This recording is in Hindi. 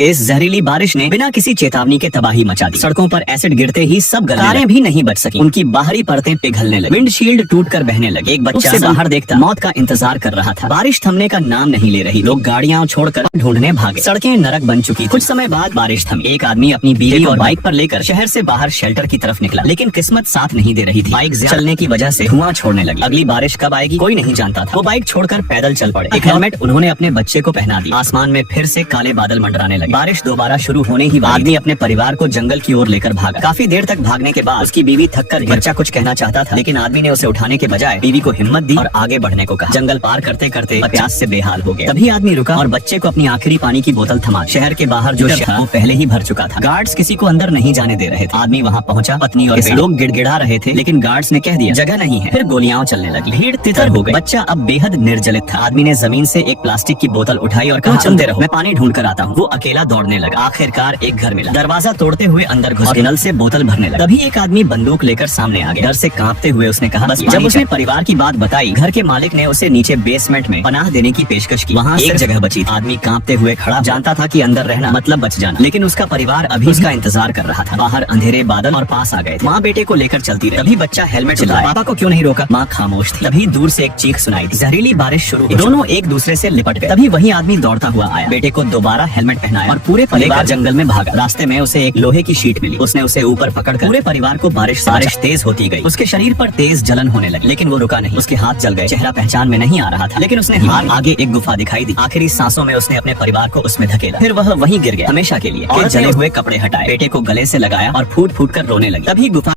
इस जहरीली बारिश ने बिना किसी चेतावनी के तबाही मचा दी। सड़कों पर एसिड गिरते ही सब गलने लगे। कारें भी नहीं बच सकी, उनकी बाहरी परतें पिघलने लगी। विंडशील्ड टूटकर बहने लगे। एक बच्चा बाहर देखता मौत का इंतजार कर रहा था। बारिश थमने का नाम नहीं ले रही। लोग गाड़ियां छोड़कर ढूंढने भागे। सड़कें नरक बन चुकी। कुछ समय बाद बारिश थमी। एक आदमी अपनी बीवी और बाइक पर लेकर शहर से बाहर शेल्टर की तरफ निकला, लेकिन किस्मत साथ नहीं दे रही थी। बाइक चलने की वजह से धुआं छोड़ने लगी। अगली बारिश कब आएगी कोई नहीं जानता था। वो बाइक छोड़कर पैदल चल पड़े। एक हेलमेट उन्होंने अपने बच्चे को पहना दिया। आसमान में फिर से काले बादल मंडराने लगे। बारिश दोबारा शुरू होने ही आदमी अपने परिवार को जंगल की ओर लेकर भागा। काफी देर तक भागने के बाद उसकी बीवी थककर बच्चा कुछ कहना चाहता था, लेकिन आदमी ने उसे उठाने के बजाय बीवी को हिम्मत दी और आगे बढ़ने को कहा। जंगल पार करते करते प्यास से बेहाल हो गया। तभी आदमी रुका और बच्चे को अपनी आखिरी पानी की बोतल थमा। शहर के बाहर जो था वो पहले ही भर चुका था। गार्ड्स किसी को अंदर नहीं जाने दे रहे थे। आदमी वहाँ पहुँचा। पत्नी और लोग गिड़गिड़ा रहे थे, लेकिन गार्ड्स ने कह दिया जगह नहीं है। फिर गोलियां चलने लगी। भीड़ तितर हो गई। बच्चा अब बेहद निर्जलित था। आदमी ने जमीन से एक प्लास्टिक की बोतल उठाई और कहा चलते रहो, मैं पानी ढूंढ कर आता हूँ। वो अकेला दौड़ने लगा। आखिरकार एक घर मिला। दरवाजा तोड़ते हुए अंदर घुस नल से बोतल भरने लगा। तभी एक आदमी बंदूक लेकर सामने आ गया। डर से कांपते हुए उसने कहा बस। जब उसने परिवार की बात बताई, घर के मालिक ने उसे नीचे बेसमेंट में पनाह देने की पेशकश की। वहाँ एक जगह बची। आदमी कांपते हुए खड़ा, जानता था कि अंदर रहना मतलब बच जाना, लेकिन उसका परिवार अभी उसका इंतजार कर रहा था। बाहर अंधेरे बादल और पास आ गए। माँ बेटे को लेकर चलती रही। तभी बच्चा हेलमेट चिल्लाया, पापा को क्यों नहीं रोका? माँ खामोश थी। तभी दूर से एक चीख सुनाई दी। जहरीली बारिश शुरू हुई। दोनों एक दूसरे से लिपट गए। तभी वही आदमी दौड़ता हुआ आया। बेटे को दोबारा हेलमेट पहनाया और पूरे परिवार जंगल में भागा। रास्ते में उसे एक लोहे की शीट मिली। उसने उसे ऊपर पकड़कर पूरे परिवार को बारिश तेज होती गई। उसके शरीर पर तेज जलन होने लगी, लेकिन वो रुका नहीं। उसके हाथ जल गए। चेहरा पहचान में नहीं आ रहा था, लेकिन उसने आगे एक गुफा दिखाई दी। आखिरी सांसों में उसने अपने परिवार को उसमें धकेला। फिर वह वहीं गिर गया हमेशा के लिए। और जले हुए कपड़े हटाए, बेटे को गले से लगाया और फूट फूट कर रोने लगी। तभी गुफा